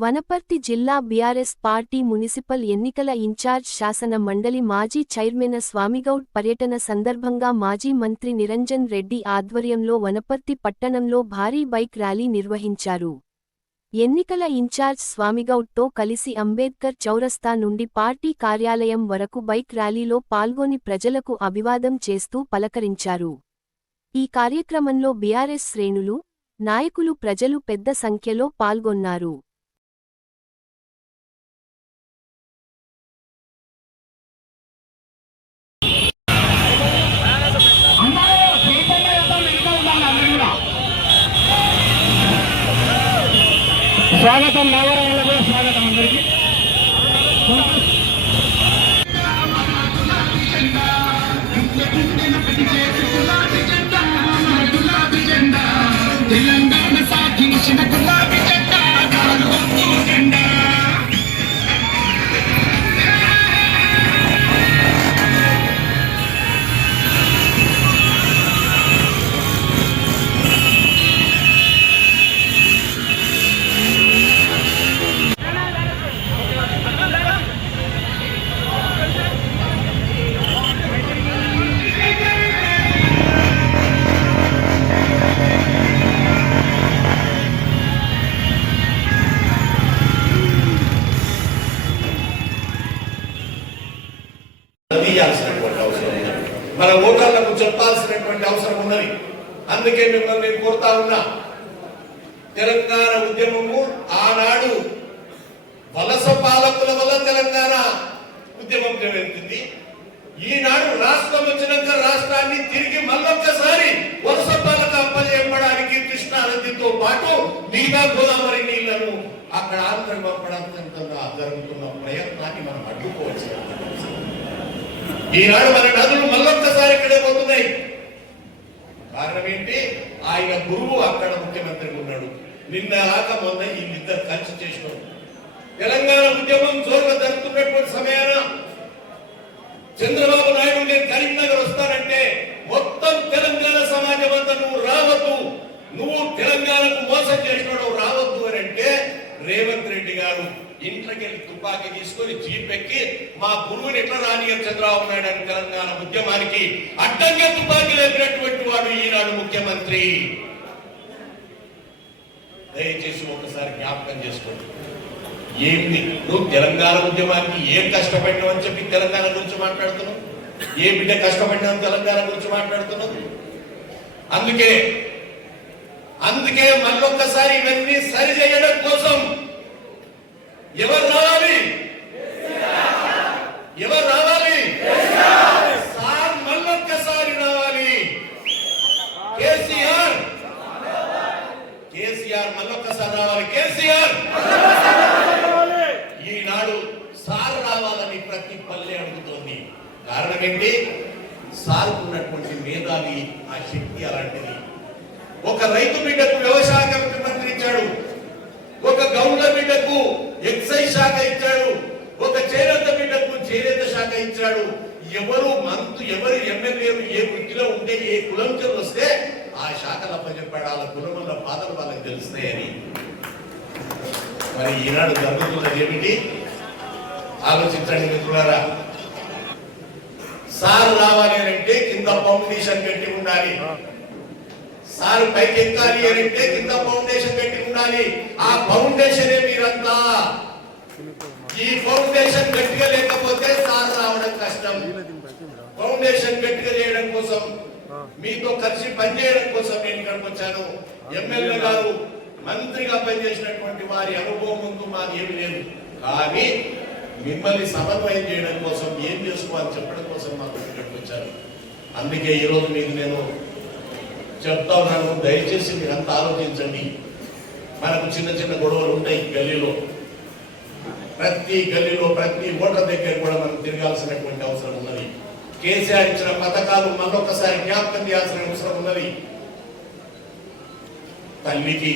వనపర్తి జిల్లా BRS party municipal ఎన్నికల incharge శాసన మండలి మాజీ చైర్మన్ స్వామిగౌడ్ పర్యటన సందర్భంగా మాజీ మంత్రి నిరంజన్ రెడ్డి ఆధ్వర్యంలో వనపర్తి పట్టణంలో భారీ బైక్ ర్యాలీ నిర్వహించారు. ఎన్నికల ఇన్ఛార్జ్ స్వామిగౌడ్తో కలిసి అంబేద్కర్ చౌరస్తా నుండి పార్టీ కార్యాలయం వరకు బైక్ ర్యాలీలో పాల్గొని ప్రజలకు అభివాదం చేస్తూ పలకరించారు. ఈ కార్యక్రమంలో బీఆర్ఎస్ శ్రేణులు నాయకులు ప్రజలు పెద్ద సంఖ్యలో పాల్గొన్నారు. స్వాగతం నగరంలో స్వాగతం అందరికి తెలంగాణ తీయాల్సినటువంటి అవసరం ఉన్నది. మన ఓటర్లకు చెప్పాల్సినటువంటి అవసరం ఉన్నది. అందుకే మిమ్మల్ని నేను కోరుతా ఉన్నా తెలంగాణ ఉద్యమము ఆనాడు వలస పాలకుల వల్ల తెలంగాణ ఉద్యమం వెళ్తుంది ఈనాడు రాష్ట్రం వచ్చినాక రాష్ట్రాన్ని తిరిగి మళ్ళొక్కసారి వలస పాలక అప్పజేయడానికి కృష్ణా నదితో పాటు మిగతా గోదావరి నీళ్ళను అక్కడ ఆంధ్ర పంపడానికి జరుగుతున్న ప్రయత్నాన్ని మనం అడ్డుకోవచ్చు ఈనాడు మన నదులు మళ్ళొక్కసారి ఇక్కడే పోతున్నాయి. కారణం ఏంటి? ఆయన గురువు అక్కడ ముఖ్యమంత్రి ఉన్నాడు. నిన్న ఆక మొన్న వీళ్ళిద్దరు కలిసి చేసినారు తెలంగాణ ఉద్యమం జోరుగా జరుగుతున్నటువంటి సమయాన చంద్రబాబు నాయుడు నేను కరీంనగర్ వస్తానంటే మొత్తం తెలంగాణ సమాజం అంతా నువ్వు రావద్దు. నువ్వు తెలంగాణకు మోసం చేసినాడు రావద్దు అని అంటే రేవంత్ రెడ్డి గారు ఇంట్లోకి వెళ్ళి తుపాకీ తీసుకొని జీప్ ఎక్కి మా గురువుని ఎట్లా రానియర్ చంద్రబాబు నాయుడు అని తెలంగాణ ఉద్యమానికి అడ్డంగా తుపాకీ లేపినటువంటి వాడు ఈనాడు ముఖ్యమంత్రి. దయచేసి ఒకసారి జ్ఞాపకం చేసుకోండి. ఏంటి నువ్వు తెలంగాణ ఉద్యమానికి ఏం కష్టపడినావు అని చెప్పి తెలంగాణ గురించి మాట్లాడుతున్నావు? ఏ బిడ్డ కష్టపడినావు తెలంగాణ గురించి మాట్లాడుతున్నావు? అందుకే అందుకే మళ్ళొక్కసారి ఇవన్నీ సరి చేయడం కోసం ఎవరు రావాలి? ఎవరు రావాలి? సార్ మళ్ళొక్కసారి రావాలి. కేసీఆర్. కేసీఆర్ మళ్ళొక్కసారి రావాలి. కేసీఆర్. ఈనాడు సార్ రావాలని ప్రతి పల్లె అడుగుతోంది. కారణం ఏంటి? సార్ ఉన్నటువంటి మేధావి ఆ శక్తి అలాంటిది. ఒక రైతు బిడ్డకు వ్యవసాయ మంత్రి ఇచ్చాడు. ఒక గౌండ్ల బిడ్డకు ఎక్సైజ్ శాఖ ఇచ్చాడు. ఒక చేనేత బిడ్డకు చేనేత శాఖ ఇచ్చాడు. ఎవరు మంతు ఎవరు ఎమ్మెల్యేలు ఏ వృత్తిలో ఉంటే ఏ కులం వస్తే ఆ శాఖల అప్పచెప్పాడు వాళ్ళ కులముల బాధలు వాళ్ళకి తెలుస్తాయని. మరి ఈనాడు జరుగుతున్నది ఏమిటి? ఆలోచించండి మిత్రులారా. సార్ రావాలి అంటే కింద ఫౌండేషన్ కట్టి ఉండాలి. సార్ పైకి ఎక్కాలి అని అంటే కింద ఫౌండేషన్ పెట్టి ఉండాలి. ఆ ఫౌండేషన్ మీరంతా. ఈ ఫౌండేషన్ గట్టిగా లేకపోతే సార్ రావడం కష్టం. ఫౌండేషన్ గట్టిగా చేయడం కోసం మీతో కలిసి పనిచేయడం కోసం నేను ఇక్కడికి వచ్చాను. ఎమ్మెల్యే గారు మంత్రిగా పనిచేసినటువంటి వారి అనుభవం ముందు మాది ఏమి లేదు. కానీ మిమ్మల్ని సమన్వయం చేయడం కోసం ఏం చేసుకోవాలని చెప్పడం కోసం మాకు ఇక్కడికి వచ్చాను అందుకే ఈరోజు మీకు నేను చెప్తా ఉన్నాను దయచేసి మీరంతా ఆలోచించండి. మనకు చిన్న చిన్న గొడవలు ఉంటాయి గల్లీలో. ప్రతి గల్లీలో ప్రతి ఓటర్ దగ్గర కూడా మనం తిరగాల్సినటువంటి అవసరం ఉన్నది. కేసీఆర్ ఇచ్చిన పథకాలు మరొకసారి జ్ఞాపకం చేయాల్సిన అవసరం ఉన్నది. తల్లికి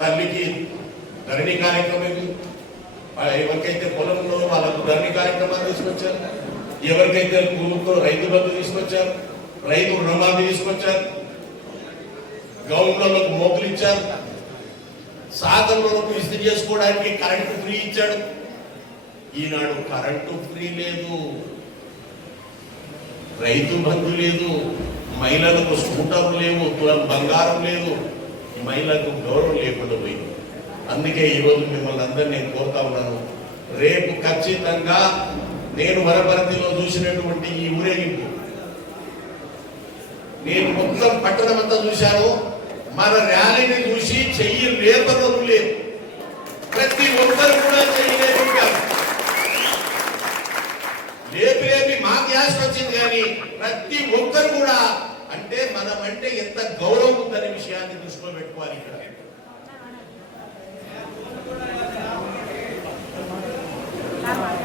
తల్లికి ధరణి కార్యక్రమం ఇది. ఎవరికైతే పొలం వాళ్ళకు ధరణి కార్యక్రమాలు తీసుకొచ్చారు? ఎవరికైతే భూమిలో రైతు బంధు తీసుకొచ్చారు? రైతు రుణమాఫీ తీసుకొచ్చారు. గౌన్లకు మోకులు ఇచ్చారు. సాగర్లకు ఇస్త్రీ చేసుకోవడానికి కరెంటు ఫ్రీ ఇచ్చాడు. ఈనాడు కరెంటు ఫ్రీ లేదు. రైతు బంధు లేదు. మహిళలకు స్కూటర్ లేవు బంగారం లేదు. మహిళలకు గౌరవం లేకుండా పోయింది. అందుకే ఈరోజు మిమ్మల్ని అందరినీ నేను కోరుతా ఉన్నాను. రేపు ఖచ్చితంగా నేను వరపరతిలో చూసినటువంటి ఈ ఊరేగింపు నేను మొత్తం పట్టణం అంతా చూశాను. మన ర్యాలీని చూసి చెయ్యి లేపనలు లేదు ప్రతి ఒక్కరు కూడా చెయ్యి లేపారు లేపి లేపి మా గ్యాస్ వచ్చింది కానీ ప్రతి ఒక్కరు కూడా అంటే మనం అంటే ఎంత గౌరవం ఉందనే విషయాన్ని దృష్టిలో పెట్టుకోవాలి ఇక్కడ.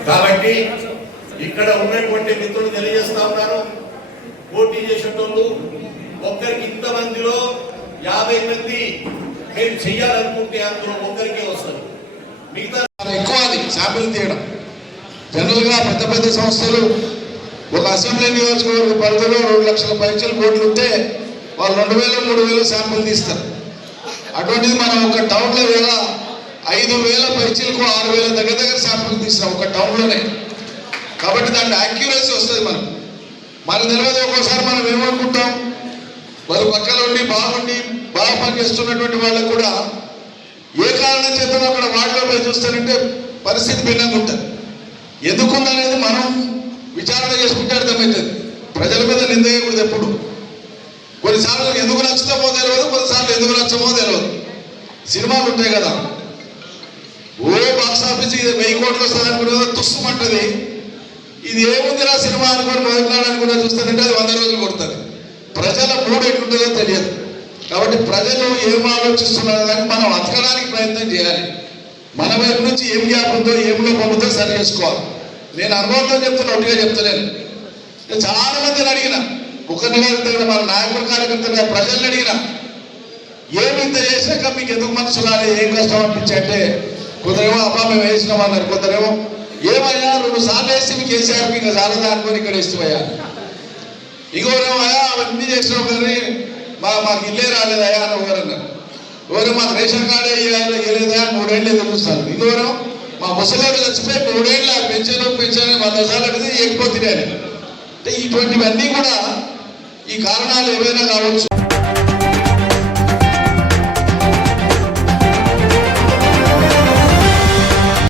కాబట్టి ఇక్కడ ఉన్నటువంటి మిత్రులు తెలియజేస్తా ఉన్నారు. పోటీ చేసేటోళ్ళు ఒక్కరికి ఇంతమందిలో యాభై మంది మేము చెయ్యాలనుకుంటే అందులో ఒక్కరికే వస్తారు మిగతా ఎక్కువ అది శాంపిల్ తీయడం. జనరల్గా పెద్ద పెద్ద సంస్థలు ఒక అసెంబ్లీ నియోజకవర్గ పరిధిలో రెండు లక్షల పైచలు కోట్లు ఉంటే వాళ్ళు రెండు వేలు మూడు వేలు శాంపిల్ తీస్తారు. అటువంటిది మనం ఒక టౌన్లో వేల ఐదు వేల పైచలకు ఆరు వేల దగ్గర దగ్గర శాంపిల్ తీసినాం ఒక టౌన్లోనే. కాబట్టి దాంట్లో యాక్యురసీ వస్తుంది మనం మరి తెలియదు ఒక్కోసారి మనం ఏమనుకుంటాం? వాళ్ళు పక్కన ఉండి బాగుండి బాగా పనిచేస్తున్నటువంటి వాళ్ళకు కూడా ఏ కారణం చేతనో అక్కడ వాటిలో పోయి చూస్తానంటే పరిస్థితి భిన్నంగా ఉంటుంది. ఎందుకుందనేది మనం విచారణ చేసుకుంటే అర్థమవుతుంది. ప్రజల మీద నిందేయకూడదు ఎప్పుడు. కొన్నిసార్లు ఎందుకు నచ్చుతామో తెలియదు కొన్నిసార్లు ఎందుకు నచ్చమో తెలియదు. సినిమాలు ఉంటాయి కదా. ఓ బాక్స్ ఆఫీస్ వెయ్యి కోట్లు వస్తుంది అనుకునేది తుస్సుమంటది. ఇది ఏముందిరా సినిమా అనుకుని కూడా చూస్తానంటే అది వంద రోజులు కొడుతుంది. ప్రజల మూడు ఎట్లుంటుందో తెలియదు. కాబట్టి ప్రజలు ఏం ఆలోచిస్తున్నారు కానీ మనం అతకడానికి ప్రయత్నం చేయాలి. మన వైపు నుంచి ఏం గ్యాప్ ఉందో ఏం లోపం ఉందో సరి చేసుకోవాలి. నేను అనుభవంతో చెప్తున్నా ఒకటిగా చెప్తలేను. నేను చాలా మందిని అడిగిన. ఒకరిని అడిగిన మన నాయకుల కార్యకర్తలుగా ప్రజల్ని అడిగిన. ఏమి ఇంత చేశాక మీకు ఎందుకు మనసు రాలి? ఏం కష్టం అనిపించి అంటే కొందరేమో అబ్బా మేము వేసినాం అన్నారు. కొందరేమో ఏమయ్యా రెండు సార్లు వేసి మీకు వేసారు మీకు చాలదా అనుకొని ఇక్కడ వేస్తామయ్యా ఇంకోరేమో అయ్యా అవన్నీ చేసినావు కానీ మా మాకు ఇల్లే రాలేదయ్యా అని ఒకరన్నారు ఎవరు మాకు రేషన్ కార్డు ఇవ్వలేదా మూడేళ్ళు తెలుస్తాను ఇంకోరం మా ముసలాడు చచ్చిపోయి మూడేళ్ళ పెన్షన్ పెన్షన్ వంద సార్లు అడిగితే ఎక్కువ తినాలి అంటే ఇటువంటివన్నీ కూడా ఈ కారణాలు ఏవైనా కావచ్చు.